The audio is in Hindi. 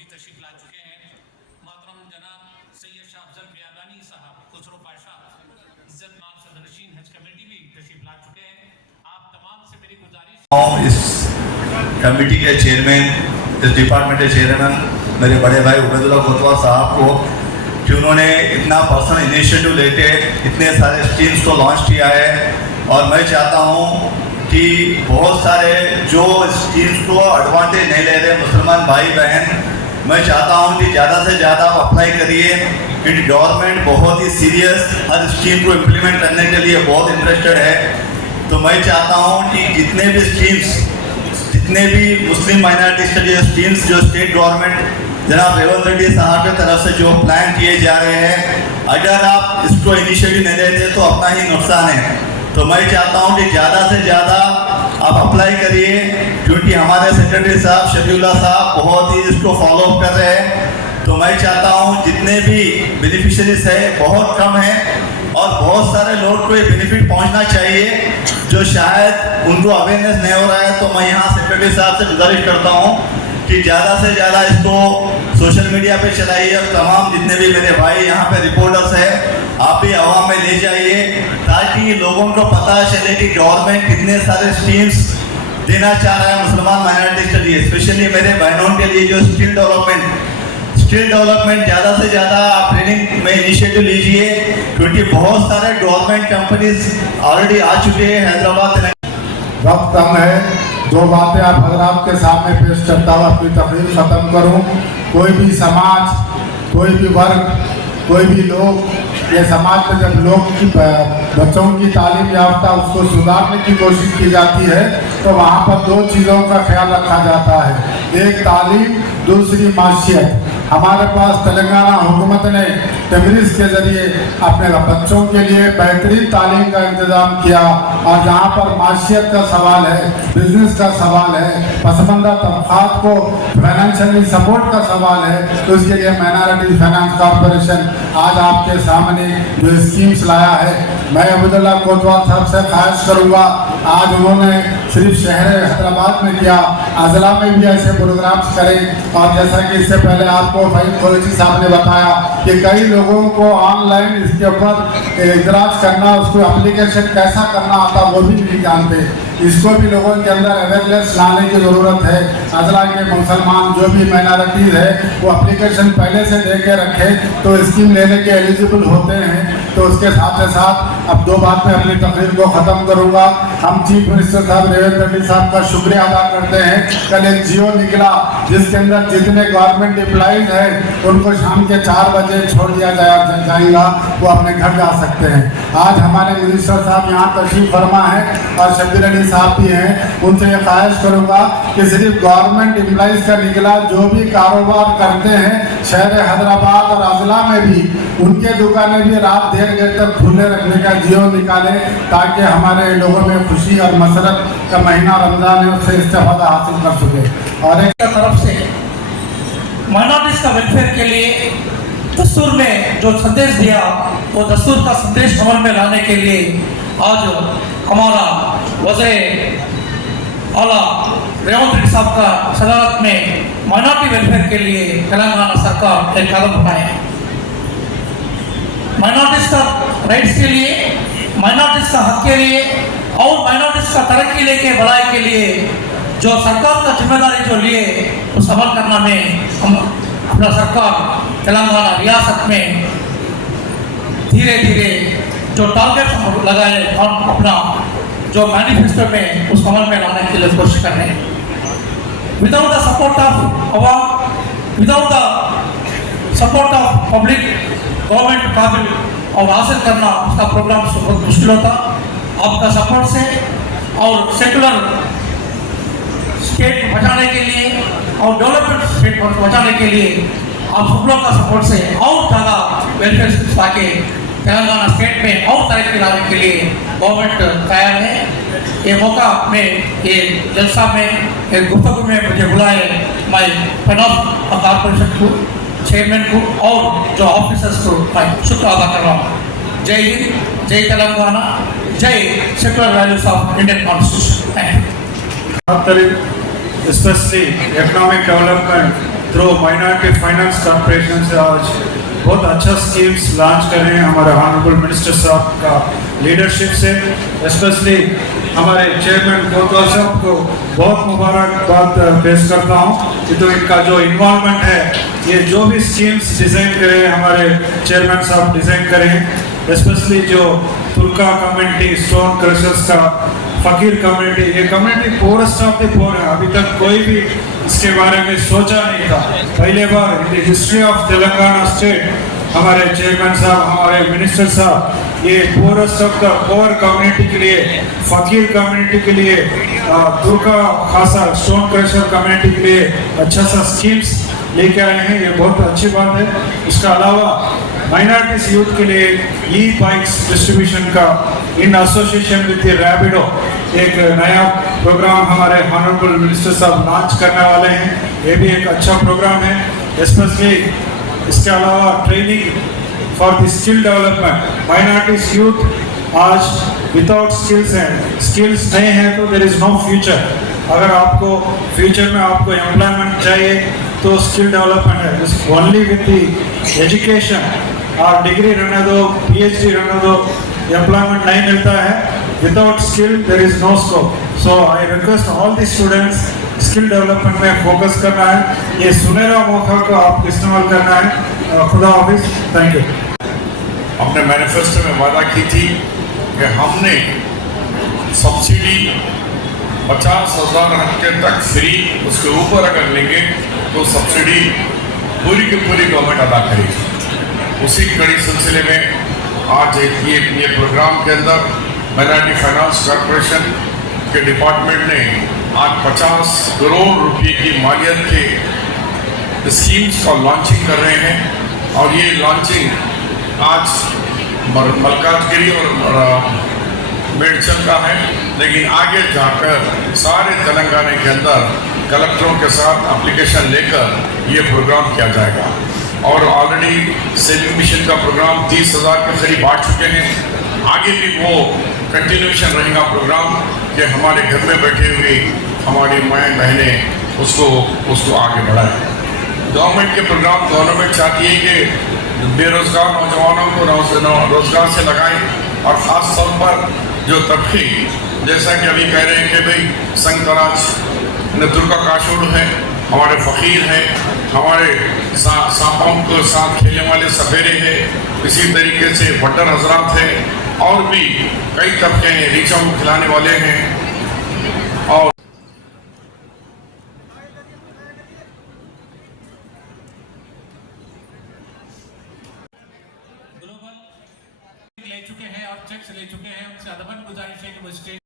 भी तशरीफ ला चुके हैं। मोहतरम जनाब सैयद शाह अफजल बियाबानी साहब खुसरो पाशा इज्जत माब सदरशीन हज कमेटी भी तशरीफ ला चुके हैं। आप तमाम से मेरी गुजारिश, इस कमेटी के चेयरमैन, इस डिपार्टमेंट के चेयरमैन मेरे बड़े भाई उबैदुल्ला कोतवाल साहब को कि उन्होंने इतना पर्सनल इनिशिएटिव लेके इतने सारे स्कीम्स को लॉन्च किया है। और मैं चाहता हूँ कि बहुत सारे जो स्कीम्स को एडवांटेज नहीं ले रहे मुसलमान भाई बहन, मैं चाहता हूँ कि ज़्यादा से ज़्यादा अप्लाई करिए, क्योंकि गवर्नमेंट बहुत ही सीरियस हर स्कीम को इम्प्लीमेंट करने के लिए बहुत इंटरेस्टेड है। तो मैं चाहता हूँ कि जितने भी मुस्लिम माइनॉरिटीज़ के लिए स्कीम्स जो स्टेट गवर्नमेंट जनाब रेवंत रेड्डी साहब की तरफ से जो प्लान किए जा रहे हैं, अगर आप इसको इनिशिएटिव नहीं लेते तो अपना ही नुकसान है। तो मैं चाहता हूँ कि ज़्यादा से ज़्यादा आप अप्लाई करिए, क्योंकि हमारे सेक्रेटरी साहब शफीउल्लाह साहब बहुत ही इसको फॉलो अप कर रहे हैं। तो मैं चाहता हूँ जितने भी बेनिफिशरीज है बहुत कम है और बहुत सारे लोग को ये बेनिफिट पहुँचना चाहिए जो शायद उनको अवेयरनेस नहीं हो रहा है। तो मैं यहाँ सेक्रेटरी साहब से गुजारिश करता हूँ कि ज़्यादा से ज़्यादा इसको सोशल मीडिया पे चलाइए और तमाम जितने भी मेरे भाई यहाँ पे रिपोर्टर्स हैं आप भी आवाम में ले जाइए, ताकि लोगों को पता चले कि गवर्नमेंट कितने सारे स्कीम्स देना चाह रहा है मुसलमान माइनॉरिटीज़ के लिए, स्पेशली मेरे बहनों के लिए जो स्किल डेवलपमेंट ज़्यादा से ज़्यादा आप ट्रेनिंग में इनिशिएटिव लीजिए, क्योंकि बहुत सारे गवर्नमेंट कंपनीज ऑलरेडी आ चुके हैं हैदराबाद। वक्त कम है, दो बातें आप हजरात के सामने पेश करता हुआ अपनी तकरीर ख़त्म करूं। कोई भी समाज, कोई भी वर्ग, कोई भी लोग, ये समाज में जब लोग की बच्चों की तालीम याफ्ता उसको सुधारने की कोशिश की जाती है तो वहाँ पर दो चीज़ों का ख्याल रखा जाता है, एक तालीम, दूसरी माशियत। हमारे पास तेलंगाना हुकूमत ने तमरीज़ के ज़रिए अपने बच्चों के लिए बेहतरीन तालीम का इंतज़ाम किया, और जहाँ पर माशियत का सवाल है, बिजनेस का सवाल है, पसमानदा तबक़ात को फाइनेंशियली सपोर्ट का सवाल है, तो उसके लिए माइनॉरिटी फाइनेंस कॉरपोरेशन आज आपके सामने जो स्कीम्स लाया है। मैं उबैदुल्ला कोतवाल साहब से ख्वाहिश करूँगा, आज उन्होंने सिर्फ शहर हैदराबाद में किया, अजला में भी ऐसे प्रोग्राम्स करें। और जैसा कि इससे पहले आपको फहीम कुरैशी साहब ने बताया कि कई लोगों को ऑनलाइन इसके ऊपर इदराज करना, उसको एप्लीकेशन कैसा करना आता वो भी नहीं जानते। इसको भी लोगों के अंदर अवेयरनेस लाने की ज़रूरत है। अजला के मुसलमान जो भी माइनॉरिटीज़ है वो एप्लीकेशन पहले से दे के रखे तो स्कीम लेने के एलिजिबल होते हैं। तो उसके साथ साथ अब दो बात में अपनी तकरीर को ख़त्म करूँगा। हम चीफ मिनिस्टर साहब रेवंत रेड्डी साहब का शुक्रिया अदा करते हैं। कल एक जियो निकला जिसके अंदर जितने गवर्नमेंट एम्प्लॉइज़ हैं उनको शाम के 4 बजे छोड़ दिया जाएगा, वो अपने घर जा सकते हैं। आज हमारे मिनिस्टर साहब यहाँ तशरीफ फरमा है और शब्बीर अली साहब भी हैं, उनसे ये ख्वाहिश करूँगा कि सिर्फ गवर्नमेंट एम्प्लॉइज़ का निकला जो भी कारोबार करते हैं शहर हैदराबाद और अजला में भी, उनके दुकानें भी रात देर तक खुले रखने का जियो निकालें, ताकि हमारे लोगों में खुशी और मसरत का महीना रमज़ान है उससे इस्तेफादा हासिल कर सके। और एक तरफ से माइनॉरिटीज़ का वेलफेयर के लिए दस्तूर में जो संदेश दिया, वो दस्तूर का संदेश अमल में लाने के लिए आज हमारा वज़ीर आला रेवंत रेड्डी साहब का सदारत में माइनॉरिटी वेलफेयर के लिए तेलंगाना सरकार एक कदम उठाए। माइनॉरिटीज़ का राइट्स के लिए, माइनॉरिटीज़ का हक के लिए और माइनॉरिटीज़ का तरक्की लेके बढ़ाई के लिए जो सरकार का जिम्मेदारी जो लिए उस अमल करना में हम अपना सरकार तेलंगाना रियासत में धीरे धीरे जो टारगेट लगाए हम अपना जो मैनिफेस्टो में उस अमल में लाने के लिए कोशिश कर रहे हैं। Without the support of Awam, without the support of public, government काबिल और हासिल करना उसका प्रोग्राम बहुत मुश्किल होता। आपका सपोर्ट से और सेकुलर स्टेट बचाने के लिए और डेवलपमेंट स्टेट बचाने के लिए आप सब लोग का सपोर्ट से और ज़्यादा वेलफेयर ताकि तेलंगाना स्टेट में और तरक्की लाने के लिए गवर्नमेंट तैयार है। ये मौका में ये जलसा में एक गुफ्तगू में मुझे बुलाए मैं फाइनेंस कॉर्पोरेशन को, चेयरमैन को और जो ऑफिसर्स को मैं शुक्र अदा कर रहा हूँ। जय हिंद, जय तेलंगाना, जय secular values of Indian constitution. Thank you. especially economic development through minority finance corporation से आज बहुत अच्छा स्कीम्स लॉन्च कर रहे हैं हमारे ऑनरेबल मिनिस्टर साहब का लीडरशिप से। स्पेशली हमारे चेयरमैन कोतवाल साहब को बहुत मुबारकबाद पेश करता हूँ कि तो इनका जो इन्वॉल्वमेंट है, ये जो भी स्कीम्स डिज़ाइन करे हमारे चेयरमैन साहब डिज़ाइन करें, स्पेशली जो तुर्का कम्युनिटी, स्टोन क्रशर्स का, फकीर कम्युनिटी, ये कम्युनिटी पोरेस्ट ऑफ द पोर है। अभी तक कोई भी इसके बारे में सोचा नहीं था। पहले बार in the history of Telangana state हमारे चेयरमैन साहब, हमारे मिनिस्टर साहब ये poorest of the poor community के लिए, फकीर कम्युनिटी के लिए, तुर्का खासा स्टोन क्रशर कम्युनिटी के लिए अच्छा सा स्कीम्स लेके आए हैं। ये बहुत अच्छी बात है। इसके अलावा माइनॉरिटीज यूथ के लिए ई बाइक्स डिस्ट्रीब्यूशन का इन एसोसिएशन विद रैपिडो एक नया प्रोग्राम हमारे ऑनरेबल मिनिस्टर साहब लॉन्च करने वाले हैं। ये भी एक अच्छा प्रोग्राम है। स्पेशली इसके अलावा training for the skill development. Minorities youth आज विदाउट स्किल्स हैं, स्किल्स नहीं हैं तो देयर इज नो फ्यूचर। अगर आपको फ्यूचर में आपको एम्प्लॉयमेंट चाहिए तो स्किल डेवलपमेंट है। ओनली विद द एजुकेशन और डिग्री रहने दो, PhD रहने दो, एम्प्लॉयमेंट नहीं मिलता है। Without skill there is no scope. So I request all the students skill development में फोकस करना है। ये सुनहरा मौका को आप इस्तेमाल करना है। खुदा हाफिज, थैंक यू। अपने मैनिफेस्टो में वादा की थी कि हमने सब्सिडी 50,000 रुपये तक फ्री, उसके ऊपर अगर लेंगे तो सब्सिडी पूरी की पूरी गवर्नमेंट अदा करेगी। उसी कड़ी सिलसिले में आज ये प्रोग्राम के अंदर माइनॉरिटी फाइनेंस कॉर्पोरेशन के डिपार्टमेंट ने आज 50 करोड़ रुपए की मालियत के स्कीम्स का लॉन्चिंग कर रहे हैं। और ये लॉन्चिंग आज मलकाजगिरी और मेडचल का है, लेकिन आगे जाकर सारे तेलंगाना के अंदर कलेक्टरों के साथ एप्लीकेशन लेकर ये प्रोग्राम किया जाएगा। और ऑलरेडी सेविंग मिशन का प्रोग्राम 30,000 के करीब बांट चुके हैं। आगे भी वो कंटिन्यूशन रहेगा प्रोग्राम कि हमारे घर में बैठे हुए हमारी माएँ बहनें उसको आगे बढ़ाएं। गवर्नमेंट के प्रोग्राम गवर्नमेंट चाहती है कि बेरोजगार नौजवानों को रोजगार से लगाएं, और ख़ास तौर पर जो तबके, जैसा कि अभी कह रहे हैं कि भाई संग तराज तुर्का काशोड़ है, हमारे फ़कीर हैं, हमारे सांपों के साथ खेलने वाले सफेरे हैं, इसी तरीके से बटर हजरात हैं, और भी कई तबके हैं, रीछों को खिलाने वाले हैं। और ले चुके हैं और चेक्स ले चुके हैं। उनसे अदबन गुजारिश है कि वो स्टेज